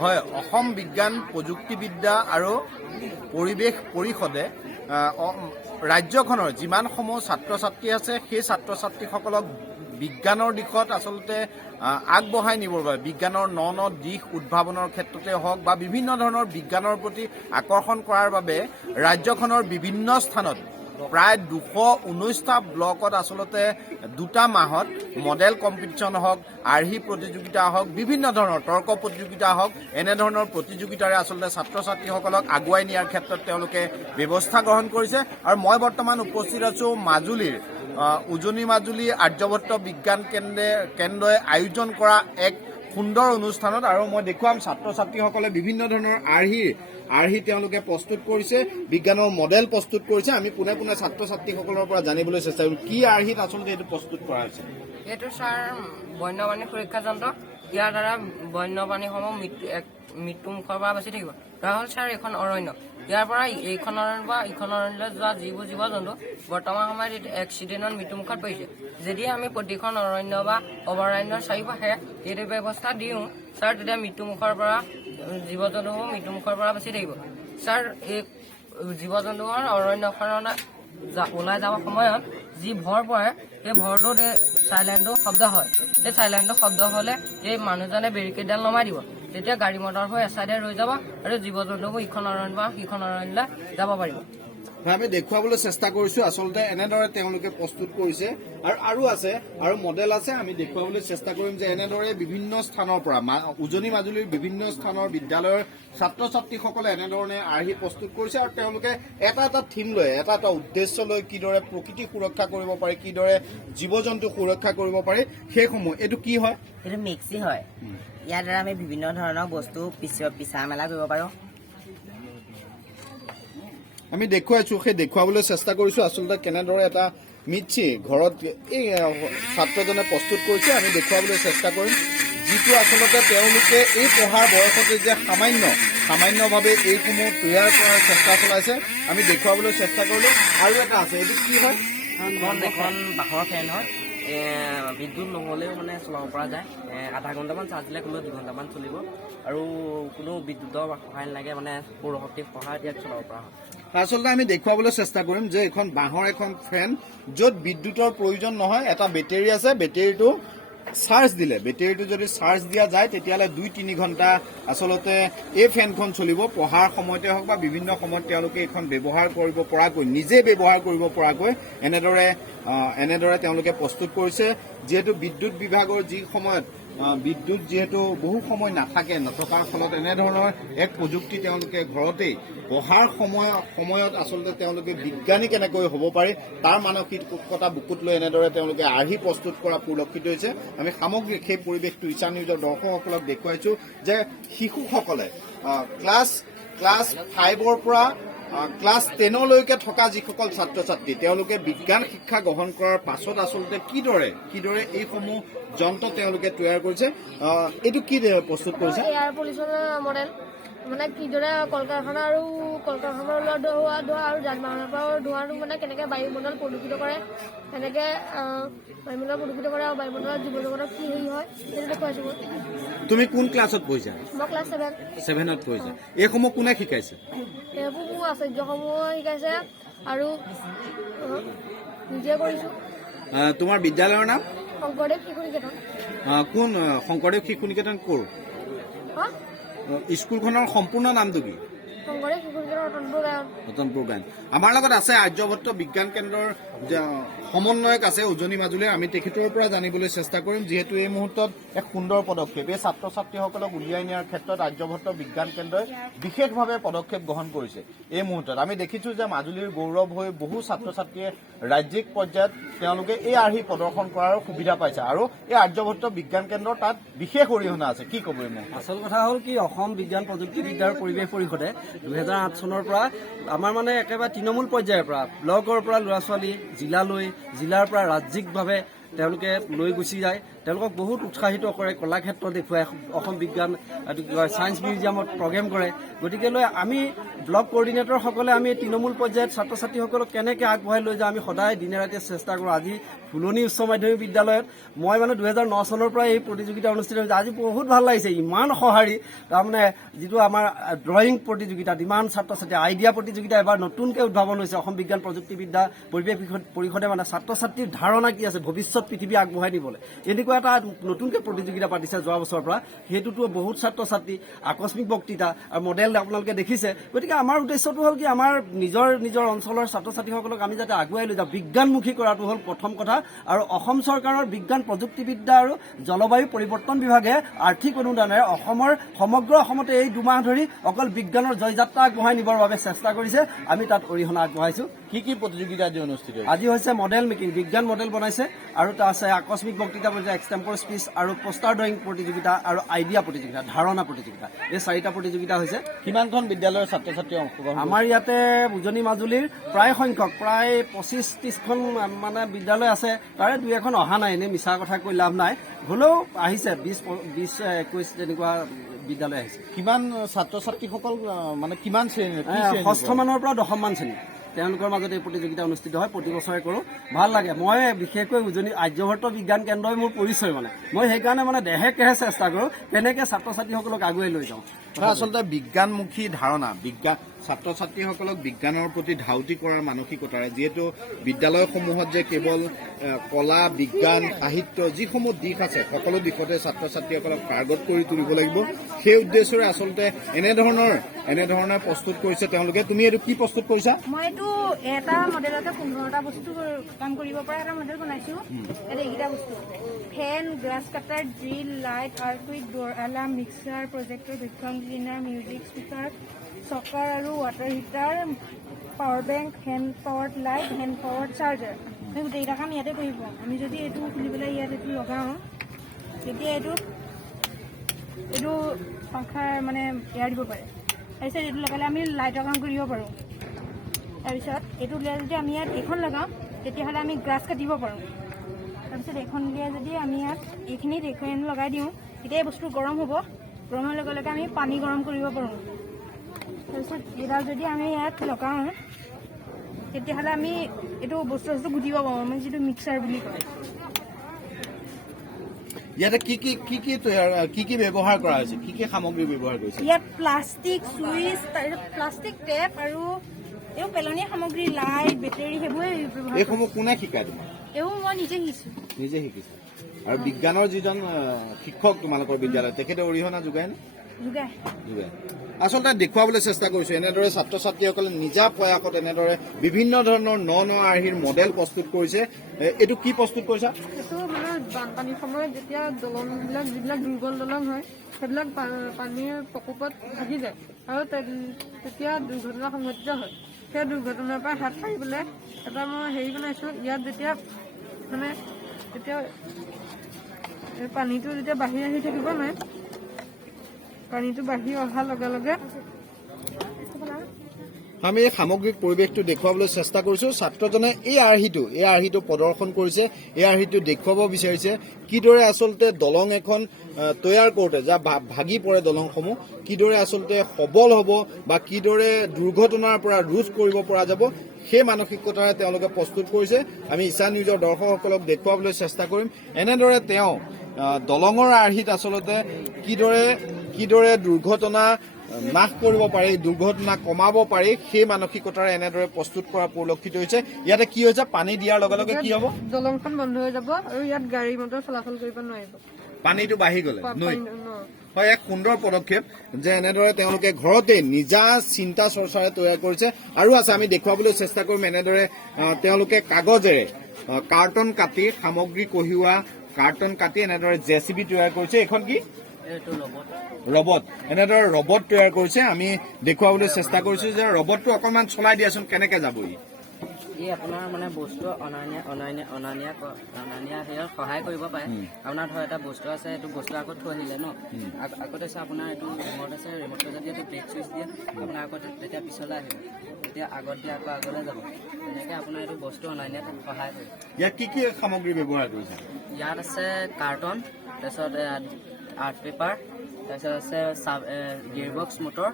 হয়, অসম বিজ্ঞান প্ৰযুক্তিবিদ্যা আৰু পৰিৱেশ পৰিষদে ৰাজ্যখনৰ যিমানসমূহ ছাত্ৰ ছাত্ৰী আছে সেই ছাত্ৰ ছাত্ৰীসকলক বিজ্ঞানৰ দিশত আচলতে আগবঢ়াই নিবৰ বাবে বিজ্ঞানৰ ন দিশ উদ্ভাৱনৰ ক্ষেত্ৰতে হওক বা বিভিন্ন ধৰণৰ বিজ্ঞানৰ প্ৰতি আকৰ্ষণ কৰাৰ বাবে ৰাজ্যখনৰ বিভিন্ন স্থানত প্ৰায় 219টা ব্লকত আচলতে 2টা মাহত মডেল কম্পিটিশ্যন হওক, আৰ্হি প্ৰতিযোগিতা হওক, বিভিন্ন ধৰণৰ তৰ্ক প্ৰতিযোগিতা হওক, এনেধৰণৰ প্ৰতিযোগিতাৰে আচলতে ছাত্ৰ ছাত্ৰীসকলক আগুৱাই নিয়াৰ ক্ষেত্ৰত তেওঁলোকে ব্যৱস্থা গ্ৰহণ কৰিছে। আৰু মই বৰ্তমান উপস্থিত আছোঁ মাজুলীৰ উজনি মাজুলী আৰ্যভট্ট বিজ্ঞান কেন্দ্ৰই আয়োজন কৰা এক সুন্দৰ অনুষ্ঠানত। আৰু মই দেখুৱাম ছাত্ৰ ছাত্ৰীসকলে বিভিন্ন ধৰণৰ আৰ্হি তেওঁলোকে প্ৰস্তুত কৰিছে, বিজ্ঞানৰ মডেল প্ৰস্তুত কৰিছে। আমি পোনে পোনে ছাত্ৰ ছাত্ৰীসকলৰ পৰা জানিবলৈ চেষ্টা কৰিম কি আৰ্হিত আচলতে এইটো প্ৰস্তুত কৰা হৈছে। এইটো ছাৰ বন্যপ্ৰাণী সুৰক্ষা যন্ত্ৰ। ইয়াৰ দ্বাৰা বন্যপ্ৰাণীসমূহ মৃত্যুমুখৰ পৰা বাচি থাকিব। ধৰা হ'ল ছাৰ এইখন অৰণ্য, ইয়াৰ পৰা এইখন অৰণ্য বা ইখন অৰণ্যলৈ যোৱা যিবোৰ জীৱ জন্তু বৰ্তমান সময়ত এক্সিডেণ্টত মৃত্যুমুখত পৰিছে। যদি আমি প্ৰতিখন অৰণ্য বা অভয়াৰণ্যৰ চাৰিওপাশে এইটো ব্যৱস্থা দিওঁ ছাৰ, তেতিয়া মৃত্যুমুখৰ পৰা জীৱ জন্তুসমূহ মৃত্যুমুখৰ পৰা বাচি থাকিব। ছাৰ, এই জীৱ জন্তুবোৰ অৰণ্যখনত ওলাই যাব সময়ত যি ভৰ পৰে সেই ভৰটোত এই চাইলেণ্টটো শব্দ হয়। সেই চাইলেণ্টটো শব্দ হ'লে এই মানুহজনে বেৰিকেডডাল নমাই দিব, তেতিয়া গাড়ী মটৰবোৰ এচাইডে ৰৈ যাব আৰু জীৱ জন্তুবোৰ ইখন অৰণ্য বা সিখন অৰণ্যলৈ যাব পাৰিব। আমি দেখুৱাবলৈ চেষ্টা কৰিছোঁ আচলতে এনেদৰে তেওঁলোকে প্ৰস্তুত কৰিছে। আৰু আছে আৰু মডেল আছে, আমি দেখুৱাবলৈ চেষ্টা কৰিম যে এনেদৰে বিভিন্ন স্থানৰ পৰা উজনি মাজুলীৰ বিভিন্ন স্থানৰ বিদ্যালয়ৰ ছাত্ৰ ছাত্ৰীসকলে এনেধৰণে আৰ্হি প্ৰস্তুত কৰিছে। আৰু তেওঁলোকে এটা এটা থিম লৈ এটা উদ্দেশ্য লৈ কিদৰে প্ৰকৃতি সুৰক্ষা কৰিব পাৰি, কিদৰে জীৱ জন্তু সুৰক্ষা কৰিব পাৰি সেইসমূহ। এইটো কি হয়? এইটো মিক্সি হয়। ইয়াৰ দ্বাৰা আমি বিভিন্ন ধৰণৰ বস্তু পিছা মেলা কৰিব পাৰোঁ। আমি দেখুৱাইছোঁ, সেই দেখুৱাবলৈ চেষ্টা কৰিছোঁ আচলতে কেনেদৰে এটা মিক্সি ঘৰত এই ছাত্ৰজনে প্ৰস্তুত কৰিছে। আমি দেখুৱাবলৈ চেষ্টা কৰিম যিটো আচলতে তেওঁলোকে এই পঢ়াৰ বয়সতে যে সামান্যভাৱে এইসমূহ তৈয়াৰ কৰাৰ চেষ্টা চলাইছে। আমি দেখুৱাবলৈ চেষ্টা কৰিলোঁ। আৰু এটা আছে, এইটো কি হয়? এখন বাঁহৰ ফেন হয়। বিদ্যুৎ নহ'লেও মানে চলাব পৰা যায়। আধা ঘণ্টামান চাৰ্জ দিলে কোনো 2 ঘণ্টামান চলিব আৰু কোনো বিদ্যুতৰ সহায় নালাগে, মানে সৌৰশক্তিৰ সহায়ত ইয়াক চলাব পৰা হয়। আচলতে আমি দেখুৱাবলৈ চেষ্টা কৰিম যে এখন বাঁহৰ এখন ফেন য'ত বিদ্যুতৰ প্ৰয়োজন নহয়। এটা বেটেৰী আছে, বেটেৰীটো যদি চাৰ্জ দিয়া যায় তেতিয়াহ'লে 2-3 ঘণ্টা আচলতে এই ফেনখন চলিব। পঢ়াৰ সময়তে হওক বা বিভিন্ন সময়ত তেওঁলোকে এইখন ব্যৱহাৰ কৰিব পৰাকৈ, নিজে ব্যৱহাৰ কৰিব পৰাকৈ এনেদৰে তেওঁলোকে প্ৰস্তুত কৰিছে। যিহেতু বিদ্যুৎ বিভাগৰ যি সময়ত বিদ্যুৎ যিহেতু বহু সময় নথকাৰ ফলত এনেধৰণৰ এক প্ৰযুক্তি তেওঁলোকে ঘৰতেই পঢ়াৰ সময়ত আচলতে তেওঁলোকে বিজ্ঞানী কেনেকৈ হ'ব পাৰে তাৰ মানসিকতা বুকুত লৈ এনেদৰে তেওঁলোকে আৰ্হি প্ৰস্তুত কৰা পৰিলক্ষিত হৈছে। আমি সামগ্ৰিক সেই পৰিৱেশটো ইছা নিউজৰ দৰ্শকসকলক দেখুৱাইছোঁ যে শিশুসকলে ক্লাছ 5ৰ পৰা ক্লাছ 10লৈকে থকা যিসকল ছাত্ৰ ছাত্ৰী তেওঁলোকে বিজ্ঞান শিক্ষা গ্ৰহণ কৰাৰ পাছত আচলতে কিদৰে এইসমূহ যন্ত্ৰ তেওঁলোকে তৈয়াৰ কৰিছে। এইটো কি প্ৰস্তুত কৰিছে? এয়াৰ পলিউশ্যনৰ মডেল, মানে কিদৰে কল কাৰখানাৰ ধোঁৱা আৰু যান বাহনৰ পৰা ধোঁৱাটো মানে কেনেকৈ বায়ুমণ্ডল প্ৰদূষিত কৰে, কেনেকৈ বায়ুমণ্ডল প্ৰদূষিত কৰে আৰু বায়ুমণ্ডলৰ জীৱ জগতত কি হেৰি হয় সেইটো দেখুৱাইছোঁ মই। তুমি কোন ক্লাছত পঢ়িছা? মই ক্লাছ 7ত পঢ়িছা। এইসমূহ কোনে শিকাইছে? এইবোৰ মোৰ আচাৰ্যসমূহ শিকাইছে আৰু নিজে কৰিছোঁ। তোমাৰ বিদ্যালয়ৰ নাম? শংকৰদেৱ শিশু নিকেতন। কোন শংকৰদেৱ শিশু নিকেতন ক'ৰ? স্কুলখনৰ সম্পূৰ্ণ নামটো কি? শংকৰদেৱ শিশু নিকেতন ৰতনপুৰ গাঁও। আমাৰ লগত আছে আৰ্যভট্ট বিজ্ঞান কেন্দ্ৰৰ সমন্বয়ক আছে উজনি মাজুলীৰ। আমি তেখেতৰ পৰা জানিবলৈ চেষ্টা কৰিম, যিহেতু এই মুহূৰ্তত এক সুন্দৰ পদক্ষেপ এই ছাত্ৰ ছাত্ৰীসকলক উলিয়াই নিয়াৰ ক্ষেত্ৰত আৰ্যভট্ট বিজ্ঞান কেন্দ্ৰই বিশেষভাৱে পদক্ষেপ গ্ৰহণ কৰিছে। এই মুহূৰ্তত আমি দেখিছোঁ যে মাজুলীৰ গৌৰৱ হৈ বহু ছাত্ৰ ছাত্ৰীয়ে ৰাজ্যিক পৰ্যায়ত তেওঁলোকে এই আৰ্হি প্ৰদৰ্শন কৰাৰ সুবিধা পাইছে আৰু এই আৰ্যভট্ট বিজ্ঞান কেন্দ্ৰৰ তাত বিশেষ অৰিহণা আছে। কি ক'ব? আচল কথা হ'ল কি, অসম বিজ্ঞান প্ৰযুক্তিবিদ্যা আৰু পৰিৱেশ পৰিষদে 2008 চনৰ পৰা আমাৰ মানে একেবাৰে তৃণমূল পৰ্যায়ৰ পৰা ব্লকৰ পৰা ল'ৰা ছোৱালী জিলাৰ পৰা ৰাজ্যিকভাৱে তেওঁলোকে লৈ গুচি যায়। তেওঁলোকক বহুত উৎসাহিত কৰে, কলাক্ষেত্ৰ দেখুৱাই, অসম বিজ্ঞান ছায়েন্স মিউজিয়ামত প্ৰগ্ৰেম কৰে। গতিকেলৈ আমি ব্লক কোঅৰ্ডিনেটৰসকলে আমি তৃণমূল পৰ্যায়ত ছাত্ৰ ছাত্ৰীসকলক কেনেকৈ আগবঢ়াই লৈ যাওঁ আমি সদায় দিনে ৰাতিয়ে চেষ্টা কৰোঁ। আজি ফুলনি উচ্চ মাধ্যমিক বিদ্যালয়ত মই 2009 চনৰ পৰা এই প্ৰতিযোগিতা অনুষ্ঠিত হৈছে। আজি বহুত ভাল লাগিছে, ইমান সঁহাৰি। তাৰমানে যিটো আমাৰ ড্ৰয়িং প্ৰতিযোগিতাত ইমান ছাত্ৰ ছাত্ৰী, আইডিয়া প্ৰতিযোগিতা এবাৰ নতুনকৈ উদ্ভাৱন হৈছে অসম বিজ্ঞান প্ৰযুক্তিবিদ্যা পৰিৱেশ পৰিষদে ছাত্ৰ ছাত্ৰীৰ ধাৰণা কি আছে ভৱিষ্যত পৃথিৱী আগবঢ়াই নিবলৈ এনেকুৱা এটা নতুনকৈ প্ৰতিযোগিতা পাতিছে যোৱা বছৰৰ পৰা। সেইটোতো বহুত ছাত্ৰ ছাত্ৰী, আকস্মিক বক্তৃতা আৰু মডেল আপোনালোকে দেখিছে। গতিকে আমাৰ উদ্দেশ্যটো হ'ল কি, আমাৰ নিজৰ অঞ্চলৰ ছাত্ৰ ছাত্ৰীসকলক আমি যাতে আগুৱাই লৈ যাওঁ, বিজ্ঞানমুখী কৰাটো হ'ল প্ৰথম কথা। আৰু অসম চৰকাৰৰ বিজ্ঞান প্ৰযুক্তিবিদ্যা আৰু জলবায়ু পৰিৱৰ্তন বিভাগে আৰ্থিক অনুদানেৰে সমগ্ৰ অসমতে এই 2 মাহ ধৰি অকল বিজ্ঞানৰ জয়যাত্ৰা আগবঢ়াই নিবৰ বাবে চেষ্টা কৰিছে। আমি তাত অৰিহণা আগবঢ়াইছো। কি প্ৰতিযোগিতা আজি অনুষ্ঠিত হৈছে? আজি হৈছে মডেল মেকিং, বিজ্ঞান মডেল বনাইছে, আৰু তাৰ আছে আকস্মিক বক্তৃতা প্ৰতিযোগিতা, এক্সটেম্পৰ স্পীচ আৰু পোষ্টাৰ ড্ৰয়িং প্ৰতিযোগিতা আৰু আইডিয়া প্ৰতিযোগিতা, ধাৰণা প্ৰতিযোগিতা। এই 4টা প্ৰতিযোগিতা হৈছে। কিমানখন বিদ্যালয়ৰ ছাত্ৰ ছাত্ৰী অংশগ্ৰহণ? আমাৰ ইয়াতে উজনি মাজুলীৰ প্ৰায় 25-30খন বিদ্যালয় আছে। তাৰে 2-এখন অহা নাই, এনেই মিছা কথা কৈ লাভ নাই। হ'লেও আহিছে 20-21 তেনেকুৱা বিদ্যালয় আহিছে। কিমান ছাত্ৰ ছাত্ৰীসকল কিমান শ্ৰেণীৰ? 6ষ্ঠ মানৰ পৰা 10ম মান শ্ৰেণী তেওঁলোকৰ মাজত এই প্ৰতিযোগিতা অনুষ্ঠিত হয়। প্ৰতি বছৰে কৰোঁ, ভাল লাগে। মই বিশেষকৈ উজনি আৰ্যভট্ট বিজ্ঞান কেন্দ্ৰই মোৰ পৰিচয়। মই সেইকাৰণে দেহে কেহে চেষ্টা কৰোঁ কেনেকৈ ছাত্ৰ ছাত্ৰীসকলক আগুৱাই লৈ যাওঁ। আচলতে বিজ্ঞানমুখী ধাৰণা, ছাত্ৰ ছাত্ৰীসকলক বিজ্ঞানৰ প্ৰতি ধাউতি কৰাৰ মানসিকতাৰে, যিহেতু বিদ্যালয়সমূহত যে কেৱল কলা, বিজ্ঞান, সাহিত্য যিসমূহ দিশ আছে সকলো দিশতে ছাত্ৰ ছাত্ৰীসকলক পাৰ্গত কৰি তুলিব লাগিব, সেই উদ্দেশ্যৰে আচলতে এনেধৰণে প্ৰস্তুত কৰিছে তেওঁলোকে। তুমি এইটো কি প্ৰস্তুত কৰিছা? মই এইটো এটা মডেলতে 15টা বস্তু কাম কৰিব পৰা এটা মডেল বনাইছো। এইকেইটা বস্তু: fan, grass cutter, drill, light, আৰ্কুইক, door alarm, mixer, projector, vacuum cleaner, music speaker, চকাৰ আৰু water heater, power bank, hand powered light, hand powered charger. গোটেইকেইটা কাম ইয়াতে কৰিব। আমি যদি এইটো খুলি পেলাই ইয়াত এইটো লগাওঁ, তেতিয়া এইটো পাংখাৰ এয়াৰ দিব পাৰে। তাৰপিছত এইটো লগালে আমি লাইটৰ কাম কৰিব পাৰোঁ। তাৰপিছত এইটো উলিয়াই যদি আমি ইয়াত এইখন লগাওঁ, তেতিয়াহ'লে আমি গ্ৰাছ কাটিব পাৰোঁ। তাৰপিছত এইখন উলিয়াই যদি আমি ইয়াত এইখিনিত এইখন লগাই দিওঁ, তেতিয়া এই বস্তু গৰম হ'ব। গৰম হোৱাৰ লগে লগে আমি পানী গৰম কৰিব পাৰোঁ। তাৰপিছত এইডাল যদি আমি ইয়াত লগাওঁ, তেতিয়াহ'লে আমি এইটো বস্তু গুটিব পাৰোঁ, আমি যিটো মিক্সাৰ বুলি কয়। ইয়াতে কি ব্যৱহাৰ কৰা হৈছে? কি সামগ্ৰী ব্যৱহাৰ কৰিছে? ইয়াত প্লাষ্টিক চুইচ, তাৰপিছত প্লাষ্টিক টেপ আৰু এই পেলনীয়া সামগ্ৰী, লাইট, বেটেৰী, সেইবোৰে ব্যৱহাৰ। এইসমূহ কোনে শিকায় তোমাক? এইবোৰ মই নিজে শিকিছোঁ। নিজে শিকিছা? আৰু বিজ্ঞানৰ যিজন শিক্ষক তোমালোকৰ বিদ্যালয়ত, তেখেতে অৰিহণা যোগায় নে? যোগায়। আচলতে দেখুৱাবলৈ চেষ্টা কৰিছো, এনেদৰে ছাত্ৰ ছাত্ৰীসকলে নিজা প্ৰয়াসত এনেদৰে বিভিন্ন ধৰণৰ ন আৰ্হিৰ মডেল প্ৰস্তুত কৰিছে। এইটো কি প্ৰস্তুত কৰিছা? এইটো বানপানীৰ সময়ত যেতিয়া দলংবিলাক, যিবিলাক দুৰ্বল দলং হয়, সেইবিলাক পানীৰ প্ৰকোপত ভাগি যায় আৰু তেতিয়া দুৰ্ঘটনা সংঘটিত হয়। সেই দুৰ্ঘটনাৰ পৰা হাত সাৰিবলৈ এটা মই বনাইছোঁ। ইয়াত যেতিয়া পানীটো যেতিয়া বাঢ়ি আহি থাকিব পানীটো বাঢ়ি অহাৰ লগে লগে আমি এই সামগ্ৰিক পৰিৱেশটো দেখুৱাবলৈ চেষ্টা কৰিছো। ছাত্ৰজনে এই আৰ্হিটো প্ৰদৰ্শন কৰিছে। এই আৰ্হিটো দেখুৱাব বিচাৰিছে কিদৰে আচলতে দলং এখন তৈয়াৰ কৰোঁতে, যা ভাগি পৰে দলংসমূহ, কিদৰে আচলতে সবল হ'ব বা কিদৰে দুৰ্ঘটনাৰ পৰা ৰোধ কৰিব পৰা যাব, সেই মানসিকতাৰে তেওঁলোকে প্ৰস্তুত কৰিছে। আমি ইছা নিউজৰ দৰ্শকসকলক দেখুৱাবলৈ চেষ্টা কৰিম এনেদৰে তেওঁ দলঙৰ আৰ্হিত আচলতে কিদৰে দুৰ্ঘটনা নাশ কৰিব পাৰি, দুৰ্ঘটনা কমাব পাৰি, সেই মানসিকতাৰে এনেদৰে প্ৰস্তুত কৰা পৰিলক্ষিত হৈছে। ইয়াতে কি হৈছে, পানী দিয়াৰ লগে লগে কি হ'ব? দলংখন বন্ধ হৈ যাব আৰু ইয়াত গাড়ী মটৰ চলাচল কৰিব নোৱাৰিব, পানীটো বাঢ়ি গ'লে নৈ। হয়, এক সুন্দৰ পদক্ষেপ যে এনেদৰে তেওঁলোকে ঘৰতে নিজা চিন্তা চৰ্চাৰে তৈয়াৰ কৰিছে। আৰু আছে, আমি দেখুৱাবলৈ চেষ্টা কৰিম এনেদৰে তেওঁলোকে কাগজেৰে কাৰ্টন কাটি, সামগ্ৰী কঢ়িওৱা কাৰ্টন কাটি এনেদৰে JCB তৈয়াৰ কৰিছে। এইখন কি? ৰবট। এনেদৰে ৰবট তৈয়াৰ কৰিছে। আমি দেখুৱাবলৈ চেষ্টা কৰিছো যে ৰবটটো অকণমান চলাই দিয়াচোন, কেনেকে যাব? ই আপোনাৰ মানে বস্তু অনা নিয়া হেৰিয়ত সহায় কৰিব পাৰে। আপোনাৰ ধৰ এটা বস্তু আছে, এইটো বস্তু আগত থৈ আহিলে ন, আগত আছে আপোনাৰ এইটো ৰিমট আছে, ৰিমটটো যদি এইটো ব্ৰেক চুইচ দিয়ে আপোনাৰ আগত তেতিয়া পিছলৈ আহিব, তেতিয়া আগত দিয়ে আকৌ আগলৈ যাব। তেনেকৈ আপোনাৰ এইটো বস্তু অনা নিয়াত সহায় কৰে। ইয়াত কি সামগ্ৰী ব্যৱহাৰ কৰিছে? ইয়াত আছে কাৰ্টন, তাৰপিছত আৰ্ট পেপাৰ, তাৰপিছত আছে গিয়াৰবক্স মটৰ,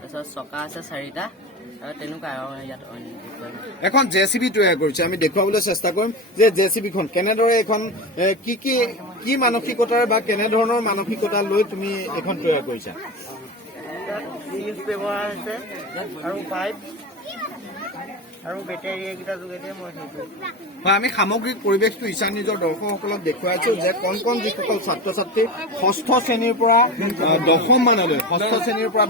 তাৰপিছত চকা আছে 4টা, আৰু তেনেকুৱা আৰু ইয়াত এখন JCB তৈয়াৰ কৰিছে, আমি দেখুৱাবলৈ চেষ্টা কৰিম যে JCB খন কেনেদৰে এখন কি মানসিকতাৰ বা কেনেধৰণৰ মানসিকতা লৈ তুমি এখন তৈয়াৰ কৰিছা? চিজ ব্যৱহাৰ হৈছে আৰু পাইপ আৰু বেটেৰী এইকেইটা যোগেদিয়ে মই সেইটো। হয়, আমি সামগ্ৰিক পৰিৱেশটো ঈশান নিজৰ দৰ্শকসকলক দেখুৱাইছো যে কণ যিসকল ছাত্ৰ ছাত্ৰী ষষ্ঠ শ্ৰেণীৰ পৰা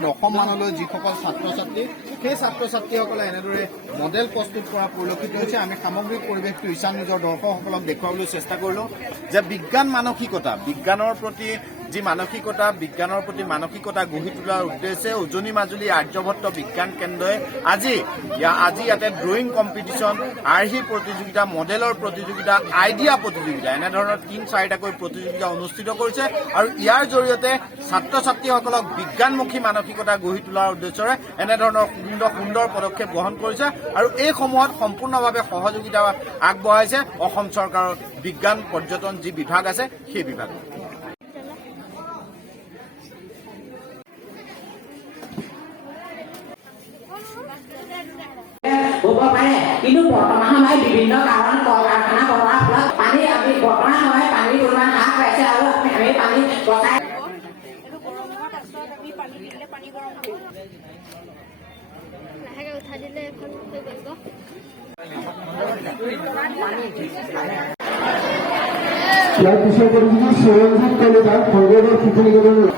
দশম মানলৈ যিসকল ছাত্ৰ ছাত্ৰী, সেই ছাত্ৰ ছাত্ৰীসকলে এনেদৰে মডেল প্ৰস্তুত কৰা পৰিলক্ষিত হৈছে। আমি সামগ্ৰিক পৰিৱেশটো ঈশান নিজৰ দৰ্শকসকলক দেখুৱাবলৈ চেষ্টা কৰিলো যে বিজ্ঞানৰ প্ৰতি মানসিকতা গঢ়ি তোলাৰ উদ্দেশ্যে উজনি মাজুলী আৰ্যভট্ট বিজ্ঞান কেন্দ্ৰই আজি ইয়াতে ড্ৰয়িং কম্পিটিশ্যন, আৰ্হি প্ৰতিযোগিতা, মডেলৰ প্ৰতিযোগিতা, আইডিয়া প্ৰতিযোগিতা এনেধৰণৰ 3-4টাকৈ প্ৰতিযোগিতা অনুষ্ঠিত কৰিছে। আৰু ইয়াৰ জৰিয়তে ছাত্ৰ ছাত্ৰীসকলক বিজ্ঞানমুখী মানসিকতা গঢ়ি তোলাৰ উদ্দেশ্যৰে এনেধৰণৰ সুন্দৰ পদক্ষেপ গ্ৰহণ কৰিছে। আৰু এইসমূহত সম্পূৰ্ণভাৱে সহযোগিতা আগবঢ়াইছে অসম চৰকাৰৰ বিজ্ঞান পৰ্যটন যি বিভাগ আছে সেই বিভাগ। হ'ব পাৰে, কিন্তু বৰ্তমান সময়ত বিভিন্ন কাৰণ কল কাৰখানা বনোৱাৰ ফলত বৰ্তমান সময়ত পানীৰ পৰিমাণ হ্ৰাস পাইছে আৰু আমি পানী বচাই লাহেকৈ উঠাই দিলে এখন হৈ গ'ল। ইয়াৰ পিছৰ প্ৰতিযোগী চিৰঞ্জিত কলিতা খড়গড়ৰ শিশু নিকেতনৰ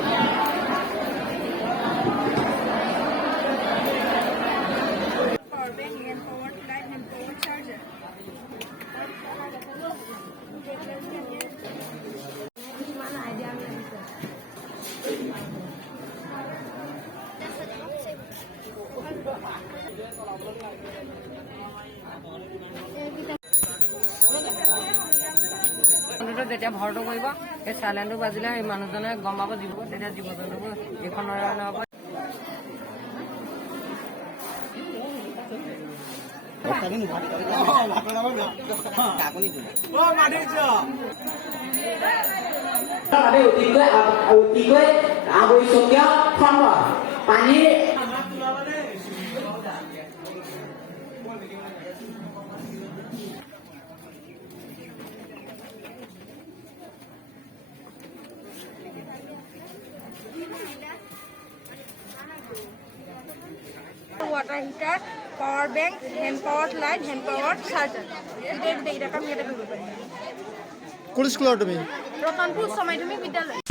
যেতিয়া ভৰটো কৰিব, সেই চাইলেণ্টটো বাজিলে সেই মানুহজনে গম পাব, তেতিয়া জীৱ জন্তুবোৰ এইখন হ'ব। অতিকৈ আৱশ্যকীয় সম্ভৱ পানীৰ water heater, power bank, hand powered light, hand powered charger, গোটেইকেইটা কাম ইয়াতে কৰিব পাৰি। কোন স্কুলৰ তুমি? ৰতনপুৰ উচ্চ মাধ্যমিক বিদ্যালয়।